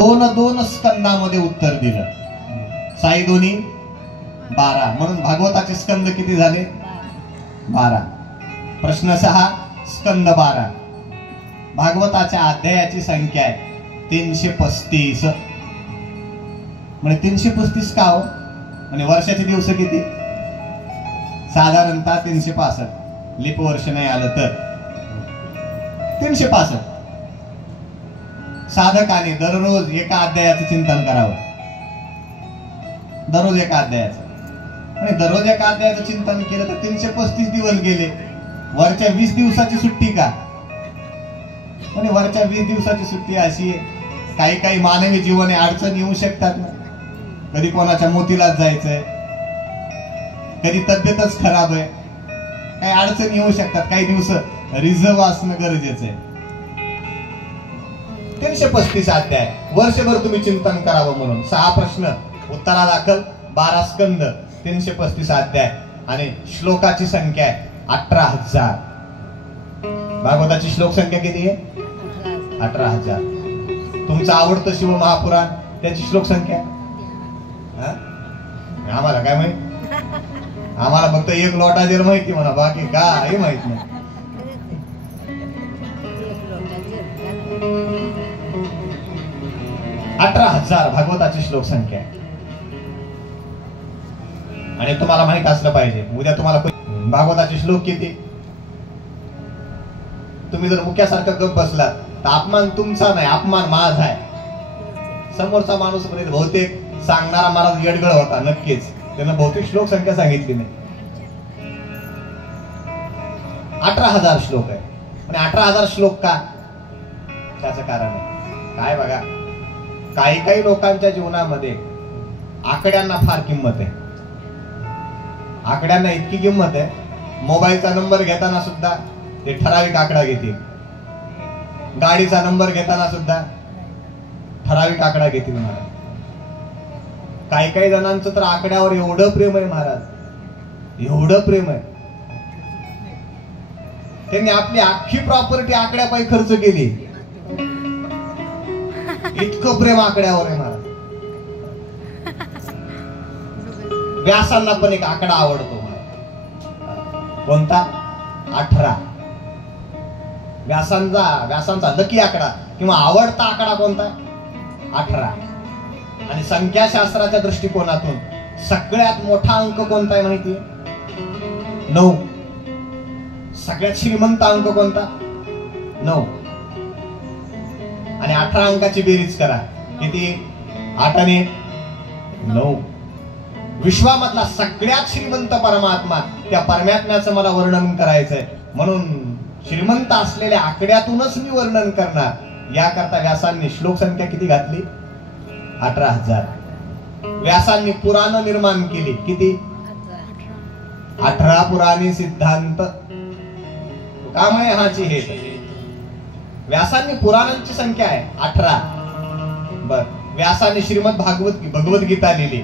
दोन स्कंदामध्ये उत्तर दिलं. साई दोन्ही 12 म्हणून भागवताचे स्कंद किती झाले? 12. प्रश्न 6 स्कंद 12. भागवताच्या अध्यायाची संख्या आहे 335. म्हणजे 335 का हो? म्हणजे वर्षाचे दिवस किती? साधारणतः 365. लिप वर्ष नाही आलं तर 365. साधकाने दररोज एका अध्यायाचं चिंतन करावं. दररोज एका अध्यायाचं. आणि दररोज एका अध्यायाचं चिंतन केलं तर 335 दिवस गेले. वरच्या 20 दिवसाची सुट्टी का? आणि वरच्या 20 दिवसाची सुट्टी अशी काही काही मानवी जीवने अडचण येऊ शकतात ना. कधी कोणाच्या मोतीलाच जायचंय, कधी तब्येतच खराब आहे, काही अडचण येऊ शकतात. काही दिवस रिझर्व असणं गरजेचं आहे. 335 अध्याय वर्षभर तुम्ही चिंतन करावं म्हणून 6 प्रश्न उत्तरादाखल 12 स्कंद 335 अध्याय आणि श्लोकाची संख्या आहे 18,000. भागवताची श्लोक संख्या किती आहे? 18,000. तुमचं आवडतं शिव महापुराण त्याची श्लोक संख्या आम्हाला काय माहित? आम्हाला फक्त एक लोटा जर माहिती म्हणा, बाकी काही माहित नाही. अठरा 18,000 भागवताची श्लोक संख्या आहे. आणि तुम्हाला माहित असलं पाहिजे उद्या तुम्हाला भागवताचे श्लोक किती. तुम्ही जर मुख्यासारखं गप बसलात तर अपमान तुमचा नाही, अपमान माझा आहे. समोरचा माणूस म्हणजे बहुतेक सांगणारा महाराज येडगळ होता नक्कीच, त्यानं बहुतेक श्लोक संख्या सांगितली नाही. 18,000 श्लोक आहे. आणि 18,000 श्लोक का? त्याचं कारण आहे काय बघा, काही काही लोकांच्या जीवनामध्ये आकड्यांना फार किंमत आहे. आकड्यांना इतकी किंमत आहे, मोबाईलचा नंबर घेताना सुद्धा ते ठराविक आकडा घेतील. गाडीचा नंबर घेताना सुद्धा ठराविक आकडा घेतील महाराज. काही काही जणांचं तर आकड्यावर एवढं प्रेम आहे महाराज, एवढं प्रेम आहे, त्यांनी आपली अख्खी प्रॉपर्टी आकड्यापायी खर्च केली. इतकं प्रेम आकड्यावर आहे महाराज. व्यासांना पण एक आकडा आवडतो. कोणता? 18. व्यासांचा लकी आकडा किंवा आवडता आकडा कोणता? 18. आणि संख्याशास्त्राच्या दृष्टिकोनातून सगळ्यात मोठा अंक कोणता आहे माहिती? 9. सगळ्यात श्रीमंत अंक कोणता? 9. आणि 18 अंकाची बेरीज करा किती? 8 आणि 9. विश्वामधला सगळ्यात श्रीमंत परमात्मा, त्या परमात्म्याचं मला वर्णन करायचंय म्हणून श्रीमंत असलेल्या आकड्यातूनच मी वर्णन करणार. याकरता व्यासांनी श्लोक संख्या किती घातली? 18,000. व्यासांनी पुराण निर्माण केली किती? 18 पुराणी सिद्धांत कामय हाची हे. व्यासांनी पुराणांची संख्या आहे 18. बर, व्यासांनी श्रीमद भगवद्गीता लिहिली.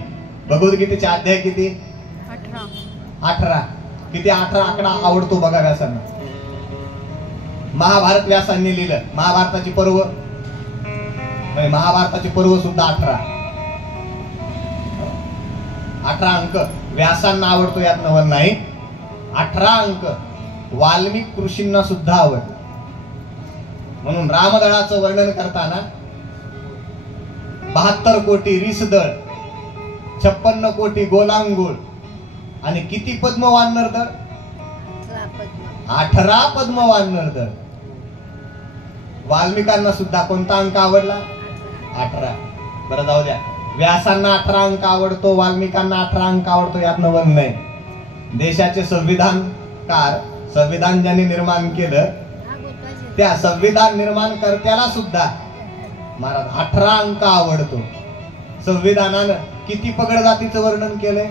भगवद्गीतेचे अध्याय किती? 18. किती? 18 आकडा आवडतो बघा व्यासांना. महाभारत व्यासांनी लिहिलं. महाभारताची पर्व, महाभारताची पर्व सुद्धा 18. 18 अंक व्यासांना आवडतो यात नवल नाही. 18 अंक वाल्मिक ऋषींना सुद्धा आवडलं. म्हणून रामदळाचं वर्णन करताना 72 कोटी रिसदळ, 56 कोटी गोलांगुळ आणि किती पद्मवान नरदळ? 18 पद्मवान नरदळ. वाल्मिकांना सुद्धा कोणता अंक आवडला? 18. बरं जाऊ द्या, व्यासांना 18 अंक आवडतो, वाल्मिकांना 18 अंक आवडतो यात नवल नाही. देशाचे संविधानकार, संविधान ज्यांनी निर्माण केलं त्या संविधान निर्माण करत्याला सुद्धा महाराज 18 अंक आवडतो. संविधानानं किती पगड जातीचं वर्णन केलंय?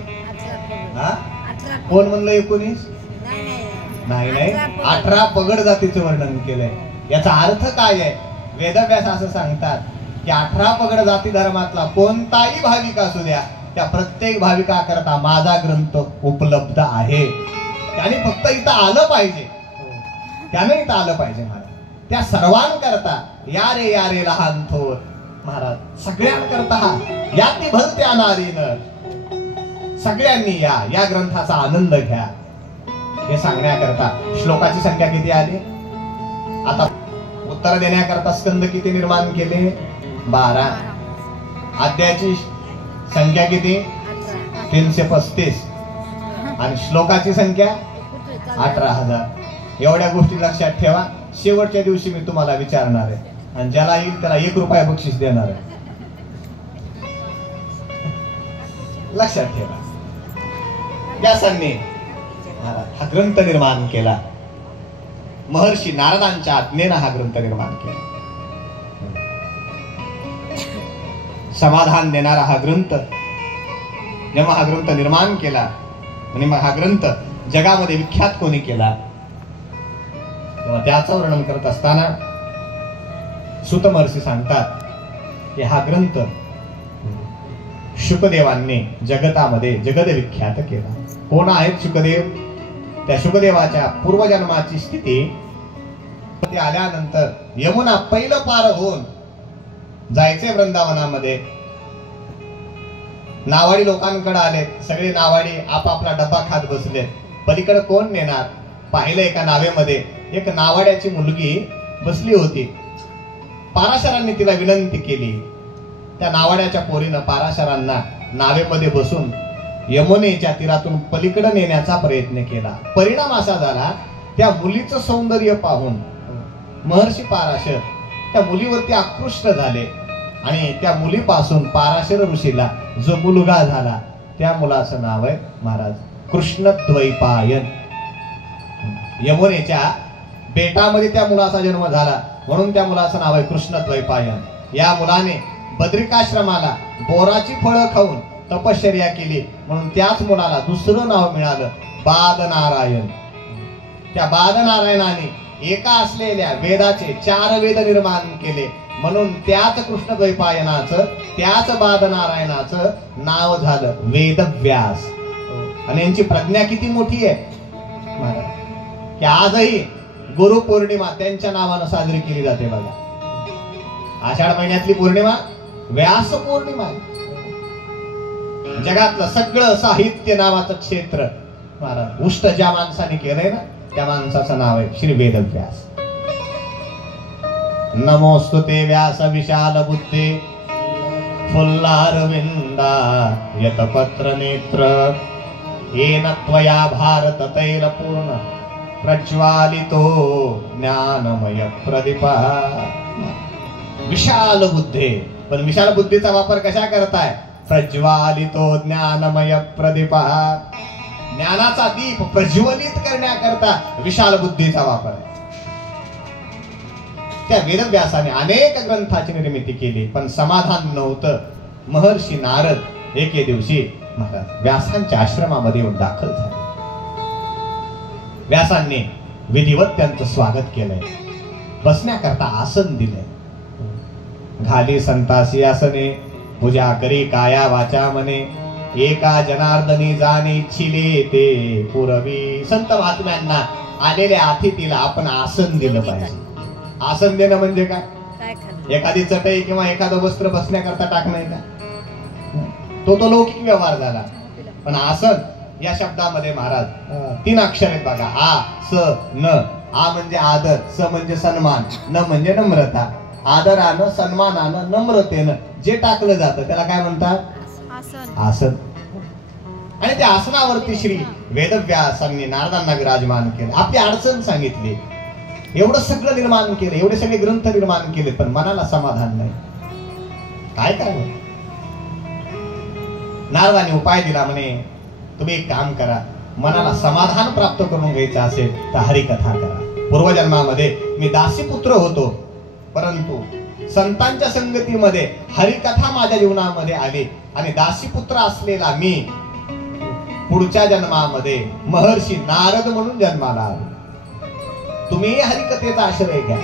कोण म्हणलं 19? नाही, 18 पगड जातीचं वर्णन केलंय. याचा अर्थ काय आहे? वेदव्यास असं सांगतात की 18 पगड जाती धर्मातला कोणताही भाविक असू द्या, त्या प्रत्येक भाविकाकरता माझा ग्रंथ उपलब्ध आहे. त्याने फक्त इथं आलं पाहिजे, त्याने इथं आलं पाहिजे महाराज. त्या सर्वांकरता या रे लहान थोर महाराज सगळ्यांकरता याती भलत्या नारीनं, सगळ्यांनी या ग्रंथाचा आनंद घ्या हे सांगण्याकरता श्लोकाची संख्या किती आली? आता उत्तर देण्याकरता स्कंद किती निर्माण केले? 12. अध्यायाची संख्या किती? 335. आणि श्लोकाची संख्या 18,000. एवढ्या गोष्टी लक्षात ठेवा. शेवटच्या दिवशी मी तुम्हाला विचारणार आहे आणि ज्याला येईल त्याला 1 रुपया बक्षीस देणार आहे. लक्षात ठेवा. व्यासांनी हा ग्रंथ निर्माण केला. महर्षी नारदांच्या आज्ञेनं हा ग्रंथ निर्माण केला. समाधान देणारा हा ग्रंथ. जेव्हा हा ग्रंथ निर्माण केला आणि मग हा ग्रंथ जगामध्ये विख्यात कोणी केला तेव्हा त्याचं वर्णन करत असताना सूत महर्षी सांगतात की हा ग्रंथ शुकदेवांनी जगतामध्ये जगद विख्यात केला. कोण आहेत शुकदेव? त्या शुकदेवाच्या पूर्वजन्माची स्थिती आल्यानंतर यमुना पहिलं पार होऊन जायचे वृंदावनामध्ये. नावाडी लोकांकडे आले. सगळे नावाडी आपापला डब्बा खात बसले. पलीकडे कोण नेणार? पाहिलं एका नावेमध्ये एक नावाड्याची मुलगी बसली होती. पाराशरांनी तिला विनंती केली. त्या नावाड्याच्या पोरीनं पाराशरांना नावेमध्ये बसून यमुनेच्या तीरातून पलीकडे नेण्याचा प्रयत्न केला. परिणाम असा झाला त्या मुलीचं सौंदर्य पाहून महर्षी पाराशर त्या मुलीवरती आकृष्ट झाले आणि त्या मुलीपासून पाराशर ऋषीला जो मुलगा झाला त्या मुलाचं नाव आहे महाराज कृष्णद्वैपायन. यमुनेच्या बेटामध्ये त्या मुलाचा जन्म झाला म्हणून त्या मुलाचं नाव आहे कृष्णद्वैपायन. या मुलाने बद्रिकाश्रमाला बोराची फळं खाऊन तपश्चर्या केली म्हणून त्याच मुलाला दुसरं नाव मिळालं बादनारायण. त्या बादनारायणाने एका असलेल्या वेदाचे 4 वेद निर्माण केले म्हणून त्याच कृष्णद्वैपायनाचं त्याच बादनारायणाचं नाव झालं वेदव्यास. आणि यांची प्रज्ञा किती मोठी आहे की आजही गुरुपौर्णिमा त्यांच्या नावानं साजरी केली जाते. बघा आषाढ महिन्यातली पौर्णिमा व्यास पौर्णिमा आहे. जगातलं सगळं साहित्य नावाचं क्षेत्र महाराज उष्ट ज्या माणसाने केलंय ना त्या माणसाचं नाव आहे श्री वेदव्यास. नमोस्तुते व्यास विशाल बुद्धे फुल्लारविंदा यतपत्र नेत्र येन त्वया भारत तैल पूर्ण प्रज्वालितो ज्ञानमय प्रदीपा. विशाल बुद्धे. पण विशाल बुद्धीचा वापर कशा करताय? प्रज्वालितो ज्ञानमय प्रदीपा. ज्ञानाचा दीप प्रज्वलित करण्याकरता विशाल बुद्धीचा वापर आहे. त्या वेदव्यासाने अनेक ग्रंथाची निर्मिती केली पण समाधान नव्हतं. महर्षी नारद एके दिवशी महाराज व्यासांच्या आश्रमामध्ये येऊन दाखल झाले. व्यासांनी विधिवत त्यांचं स्वागत केलंय. बसण्याकरता आसन दिलंय. घाली संतासी आसने पूजा करी काया वाचा मने एका जनार्दनी जाणे इच्छिले ते पुरवी. संत महात्म्यांना आलेल्या अतिथीला आपण आसन दिलं पाहिजे. आसन देणं म्हणजे काय? एखादी चटई किंवा एखादं वस्त्र बसण्याकरता टाकणं का? तो लौकिक व्यवहार झाला. पण आसन या शब्दामध्ये महाराज 3 अक्षर आहेत बघा. आ स न. आ म्हणजे आदर, स म्हणजे सन्मान, न म्हणजे नम्रता. आदरानं सन्मानानं नम्रतेनं जे टाकलं जातं त्याला काय म्हणतात? आसन. आणि त्या आसनावरती श्री वेदव्यासांनी नारदांना विराजमान केलं. आपली अडचण सांगितली. एवढं सगळं निर्माण केलं, एवढे सगळे ग्रंथ निर्माण केले पण मनाला समाधान नाही. काय काय? नारदांनी उपाय दिला. म्हणे तुम्ही एक काम करा, मनाला समाधान प्राप्त करून घ्यायचं असेल तर हरिकथा करा. पूर्वजन्मामध्ये मी दासीपुत्र होतो परंतु संतांच्या संगतीमध्ये हरिकथा माझ्या जीवनामध्ये आली आणि दासीपुत्र असलेला मी पुढच्या जन्मामध्ये महर्षी नारद म्हणून जन्माला आलो. तुम्ही हरिकथेचा आश्रय घ्या.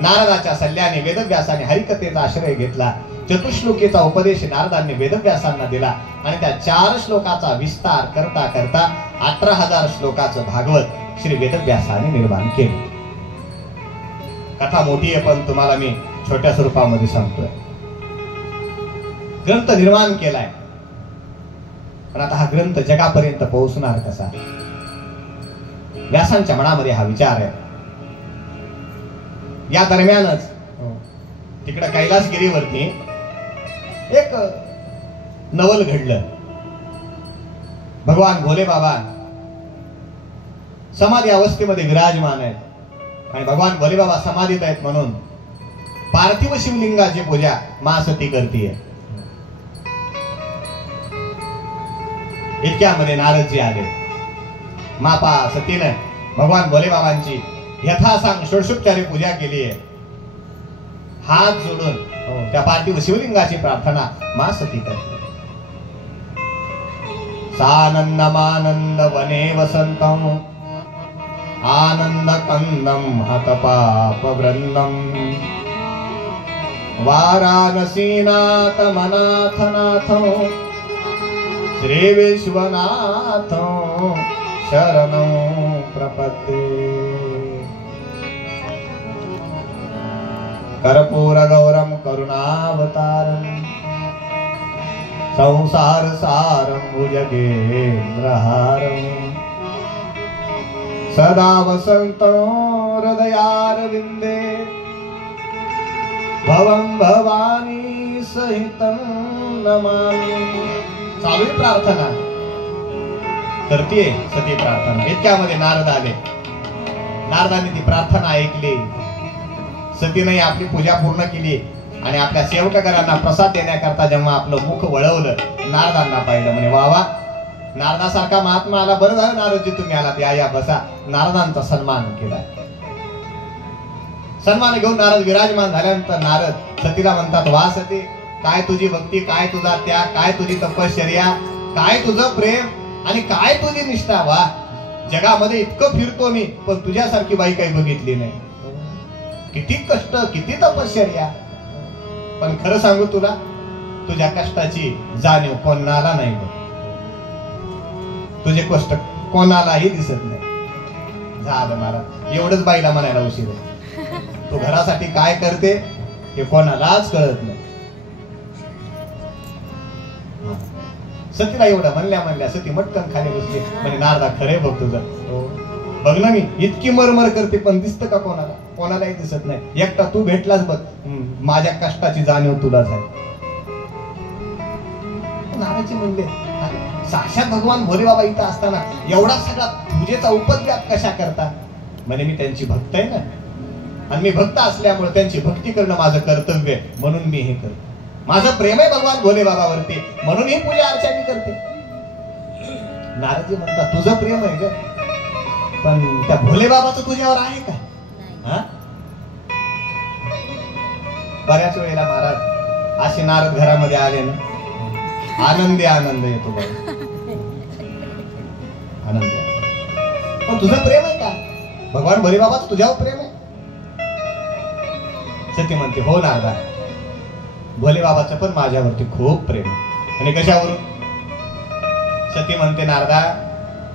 नारदाच्या सल्ल्याने वेदव्यासाने हरिकथेचा आश्रय घेतला. चतुश्लोकीचा उपदेश नारदांनी वेदव्यासांना दिला आणि त्या 4 श्लोकाचा विस्तार करता करता 18,000 श्लोकाचं भागवत श्री वेदव्यासाने निर्माण केले. कथा मोठी आहे पण तुम्हाला मी छोट्या स्वरूपामध्ये सांगतोय. ग्रंथ निर्माण केलाय, पण आता हा ग्रंथ जगापर्यंत पोहोचणार कसा? व्यासांच्या मनामध्ये हा विचार आहे. या दरम्यानच तिकडे कैलासगिरीवरती एक नवल घडलं. भगवान भोले बाबा समाधी अवस्थेमध्ये विराजमान आहेत आणि भगवान भोले बाबा समाधीत आहेत म्हणून पार्थिव शिवलिंगाची पूजा महासती करतीये. इतक्यामध्ये नारदजी आले. मापा सतीने भगवान भोले बाबांची यथासांग षोडशोपचारी पूजा केली आहे. हात जोडून त्या पार्थिव शिवलिंगाची प्रार्थना महासती करते. सानंदमानंद वने वसंतम आनंद कंदम हतपाप वृंदम वाराणसीनाथ मनाथनाथ श्री विश्वनाथ शरणं प्रपद्ये. कर्पूर गौरम करुणावतारम संसार सारम भुजगेंद्रहारम सदा वसंतो हृदयारविंदे भवं भवानी सहितं नमामि. चालू प्रार्थना करते सती प्रार्थना. इतक्यामध्ये नारद आले. नारदाने ती प्रार्थना ऐकली. सतीने आपली पूजा पूर्ण केली आणि आपल्या सेवकगणांना प्रसाद देण्याकरता जेव्हा आपलं मुख वळवलं, नारदांना पाहिलं. म्हणे वा वा, नारदासारखा महात्मा आला. बरं झालं नारदजी तुम्ही आलात, या बसा. नारदांचा सन्मान केला. सन्मान घेऊन नारद विराजमान झाल्यानंतर नारद सतीला म्हणतात, वा सती, काय तुझी भक्ती, काय तुझा त्याग, काय तुझी तपश्चर्या, काय तुझं प्रेम आणि काय तुझी निष्ठा. वा, जगामध्ये इतकं फिरतो मी पण तुझ्यासारखी बाई काही बघितली नाही. किती कष्ट, किती तपश्चर्या. पण खरं सांगू तुला, तुझ्या कष्टाची जाणीव कोणाला नाही. तुझे कष्ट कोणालाही दिसत नाही. झालं महाराज, एवढंच बाईला म्हणायला उशीर आहे. तू घरासाठी काय करते हे कोणालाच कळत नाही. सतीला एवढं म्हणल्या सती मटकन खाली बसली. म्हणजे नारदा खरे बघ तुझं, बघ ना मी इतकी मरमर करते पण दिसतं का कोणाला? कोणालाही दिसत नाही. एकटा तू भेटलाच बघ, माझ्या कष्टाची जाणीव तुला झाली. नाराजी म्हणले, साक्षात भगवान भोले बाबा इथं असताना एवढा सगळा पूजेचा उपद्व्याप कशा करता? म्हणे मी त्यांची भक्त आहे ना, आणि मी भक्त असल्यामुळे त्यांची भक्ती करणं माझं कर्तव्य आहे, म्हणून मी हे करतो. माझं प्रेम आहे भगवान भोले बाबावरती, म्हणून ही पूजा अर्चा मी करते. नारदजी म्हणतात, तुझं प्रेम आहे ग, पण त्या भोले बाबाचं तुझ्यावर आहे का? बऱ्याच वेळेला महाराज असे नारद घरामध्ये आले ना, आनंद येतो बघा, आनंद. पण तुझं प्रेम आहे का? भगवान भोले बाबाचं तुझ्यावर प्रेम आहे? सती म्हणते, हो नारदा, भोले बाबाचं पण माझ्यावरती खूप प्रेम आहे. आणि कशावरून? सती म्हणते, नारदा,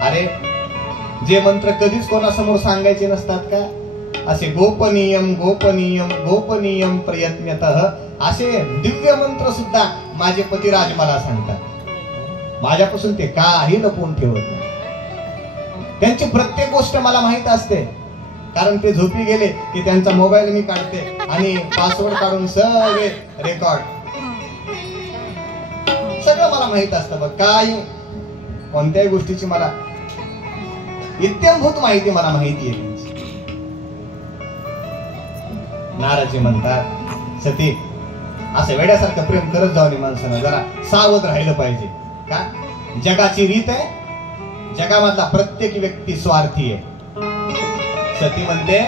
अरे जे मंत्र कधीच कोणासमोर सांगायचे नसतात का, असे गोपनीयम गोपनीयम गोपनीयम प्रयत्नतः असे दिव्य मंत्र सुद्धा माझे पतिराज मला सांगतात. माझ्यापासून ते काही लपवून ठेवत नाही. त्यांची प्रत्येक गोष्ट मला माहित असते, कारण ते झोपी गेले की त्यांचा मोबाईल मी काढते आणि पासवर्ड काढून सगळे रेकॉर्ड, सगळं मला माहित असतं. बघ, काही कोणत्याही गोष्टीची मला इत्यंभूत माहिती मला माहिती आहे. नारदजी म्हणतात, सती, असं वेड्यासारखं प्रेम करत जाऊ नये. माणसानं जरा सावध राहिलं पाहिजे. का? जगाची रीत आहे, जगामधला प्रत्येक व्यक्ती स्वार्थी आहे. सती म्हणते,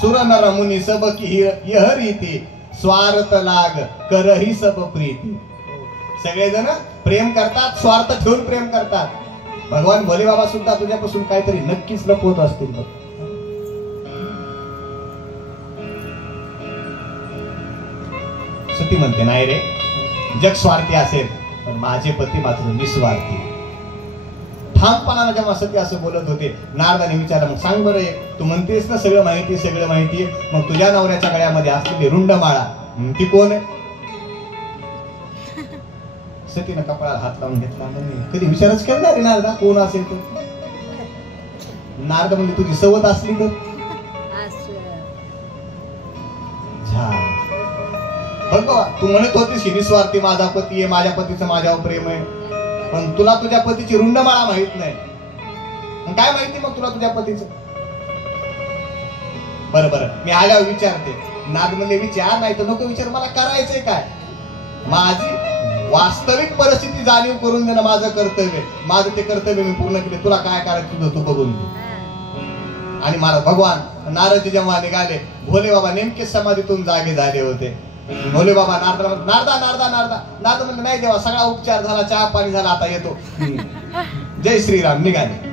सुर नर मुनी सब की यह रीती स्वार्थ लाग करही सब प्रीती. सगळेजण प्रेम करतात, स्वार्थ ठेवून प्रेम करतात. भगवान भोले बाबा सुद्धा तुझ्यापासून काहीतरी नक्कीच लपवत असतील. सती म्हणते, नाही रे, जग स्वार्थी असेल पण माझे पती मात्र निस्वार्थी. ठामपणाने जेव्हा सती असं बोलत होते, नारदाने विचारलं, मग सांग बरं, तू म्हणतेस ना सगळं माहिती, सगळं माहिती, मग तुझ्या नवऱ्याच्या गळ्यामध्ये असलेली रुंड माळा ती कोण आहे? सतीनं कपाळाला हात लावून घेतला. म्हणजे कधी विचारच केला रे नारदा कोण असेल तर? नारद म्हणजे तुझी सवत असली तर बघ बाबा, तू म्हणत होतीस की निस्वार्थी माझा पती आहे, माझ्या पतीचं माझ्यावर प्रेम आहे, पण तुला तुझ्या पतीची रुंडमाळा माहित नाही. काय माहिती मग तुला तुझ्या पतीचं? बरं मी आल्यावर विचारते. नारद म्हणले विचार, नाही तर नको विचार, मला करायचंय काय? माझी वास्तविक परिस्थिती जाणीव करून देणं माझं कर्तव्य. माझं ते कर्तव्य मी पूर्ण केले. तुला काय करायचं तुझं तू बघून घे. आणि मला भगवान नारद जेव्हा निघाले, भोले बाबा नेमके समाधीतून जागे झाले होते. भोले बाबा नारदा नारदा नारदा नारदा नारद म्हणले नाही देवा, सगळा उपचार झाला, चहा पाणी झाला, आता येतो. जय श्रीराम निघाले.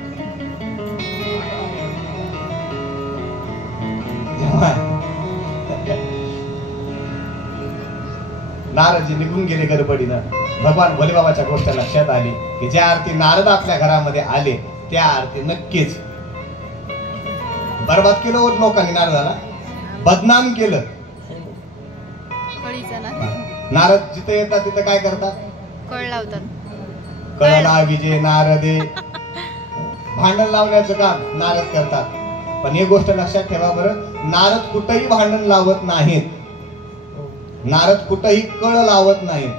नारदजी निघून गेले गडबडीनं. भगवान भोले बाबाच्या गोष्ट लक्षात आली की ज्या अर्थी नारद आपल्या घरामध्ये आले त्या अर्थी नक्कीच बरबाद केलं लोकांनी, नारदाला बदनाम केलं. नारद जिथे येतात तिथे काय करतात? कळ लावतात. कळला विजय नारदे, भांडण लावण्याचं काम नारद करतात. पण एक गोष्ट लक्षात ठेवा बरं, नारद कुठेही भांडण लावत नाहीत. नारद कुठेही कळ लावत नाहीत.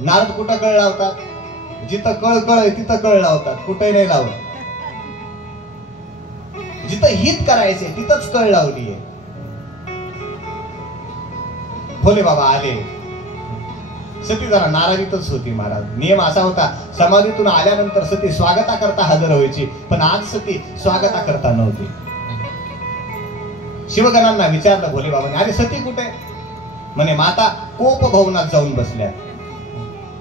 नारद कुठं कळ लावतात? जिथं कळ आहे तिथं कळ लावतात, कुठेही नाही लावत. जिथं हित करायचे तिथंच कळ लावली आहे. भोले बाबा आले, सती जरा नाराजीतच होती. महाराज नियम असा होता, समाधीतून आल्यानंतर सती स्वागता करता हजर व्हायची, पण आज सती स्वागता करता नव्हती. शिवगणांना विचारलं भोले बाबांनी, अरे सती कुठे? म्हणे माता कोप भवनात जाऊन बसल्या.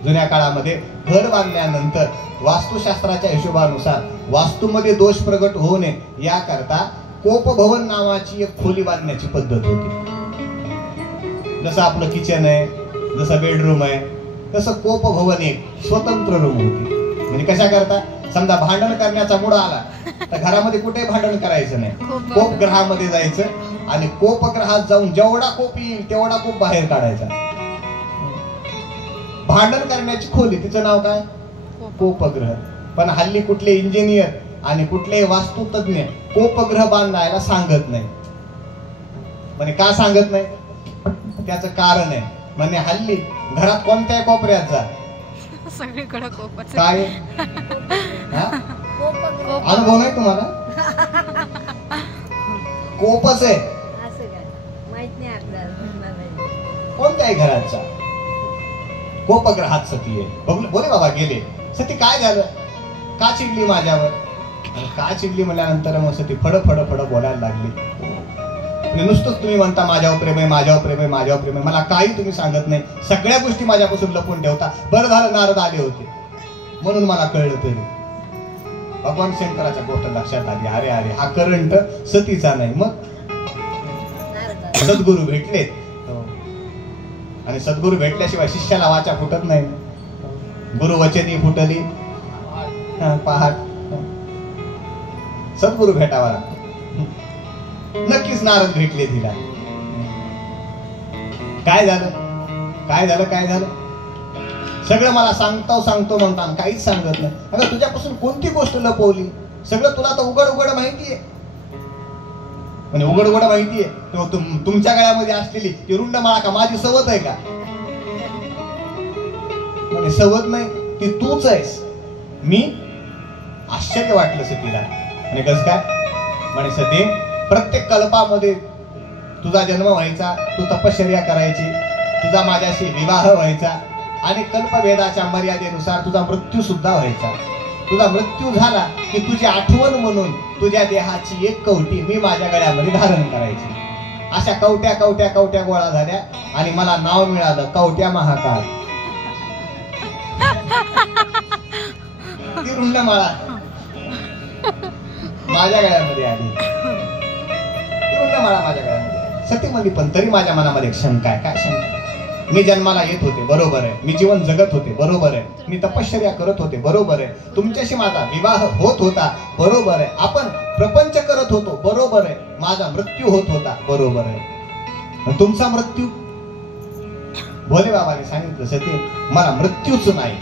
जुन्या काळामध्ये घर बांधल्यानंतर वास्तुशास्त्राच्या हिशोबानुसार वास्तूमध्ये दोष प्रगट होऊ नये याकरता कोप भवन नावाची एक खोली बांधण्याची पद्धत होती. जसं आपलं किचन आहे, जसं बेडरूम आहे, तसं कोप भवन एक स्वतंत्र रूम होती. म्हणजे कशा करता, समजा भांडण करण्याचा मूड आला तर घरामध्ये कुठे भांडण करायचं नाही, कोप ग्रहामध्ये जायचं आणि कोप ग्रहात जाऊन जेवढा कोप येईल तेवढा कोप बाहेर काढायचा. भांडण करण्याची खोली, तिचं नाव काय? कोपग्रह. पण हल्ली कुठले इंजिनियर आणि कुठले वास्तुतज्ञ कोपग्रह बांधायला सांगत नाही. म्हणजे का सांगत नाही? त्याचं कारण आहे, म्हणजे हल्ली घरात कोणत्याही कोपऱ्यात जा, सगळीकडे कोपच. काय अनुभव नाही तुम्हाला? कोपच आहे, कोणत्याही घरात जा, कोपग्रहात सती आहे. बोले बाबा गेले. सती काय झालं? का चिडली माझ्यावर? का चिडली म्हणल्यानंतर मग सती फड फड फड बोलायला लागली. नुसतंच तुम्ही म्हणता माझ्यावर प्रेम आहे, माझ्यावर प्रेम आहे, माझ्यावर प्रेम आहे, मला काही तुम्ही सांगत नाही, सगळ्या गोष्टी माझ्यापासून लपवून ठेवता. बरं झालं नारद आले होते म्हणून मला कळलं. तरी भगवान शंकराच्या गोष्ट लक्षात आली, अरे अरे हा करंट सतीचा नाही. मग सद्गुरू भेटले आणि सद्गुरू भेटल्याशिवाय शिष्याला वाचा फुटत नाही. गुरु वचनी फुटली पहाट. सद्गुरू भेटावा लागतो. नक्कीच नारद भेटले तिला. काय झालं काय झालं काय झालं सगळं मला सांगतो म्हणता काहीच सांगत नाही. अगं तुझ्यापासून कोणती गोष्ट लपवली? सगळं तुला तर उघड उघड माहितीये. म्हणजे उघड उघड माहितीये तुमच्या गळ्यामध्ये असलेली ती रुंड माळा का माझी सवत आहे का? म्हणजे सवत नाही, ती तूच आहेस. मी आश्चर्य वाटलं सतीला. आणि कसं काय? म्हणे सती, प्रत्येक कल्पामध्ये तुझा जन्म व्हायचा, तू तपश्चर्या करायची, तुझा माझ्याशी विवाह व्हायचा आणि कल्पभेदाच्या मर्यादेनुसार तुझा मृत्यू सुद्धा व्हायचा. तुझा मृत्यू झाला की तुझी आठवण म्हणून तुझ्या देहाची एक कवटी मी माझ्या गळ्यामध्ये धारण करायची. अशा कवट्या कवट्या कवट्या गोळा झाल्या आणि मला नाव मिळालं कवट्या महाकाळ. ती रुंड माळा माझ्या गळ्यामध्ये आली. माझ्या गळ्यामध्ये सती म्हणली. पण तरी माझ्या मनामध्ये एक शंका आहे. काय शंका? मी जन्माला येत होते, बरोबर आहे. मी जीवन जगत होते, बरोबर आहे. मी तपश्चर्या करत होते, बरोबर आहे. तुमच्याशी माझा विवाह होत होता, बरोबर आहे. आपण प्रपंच करत होतो, बरोबर आहे. माझा मृत्यू होत होता, बरोबर आहे. तुमचा मृत्यू भोले बाबाने सांगितलं सती मला मृत्यूच नाही,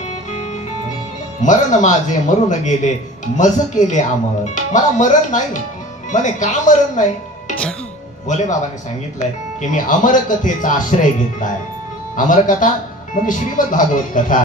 मरण माझे मरून गेले मज केले अमर. मला मरण नाही म्हणे. का मरण नाही? भोले बाबाने सांगितलंय की मी अमर कथेचा आश्रय घेतलाय. अमर कथा म्हणजे श्रीमद भागवत कथा.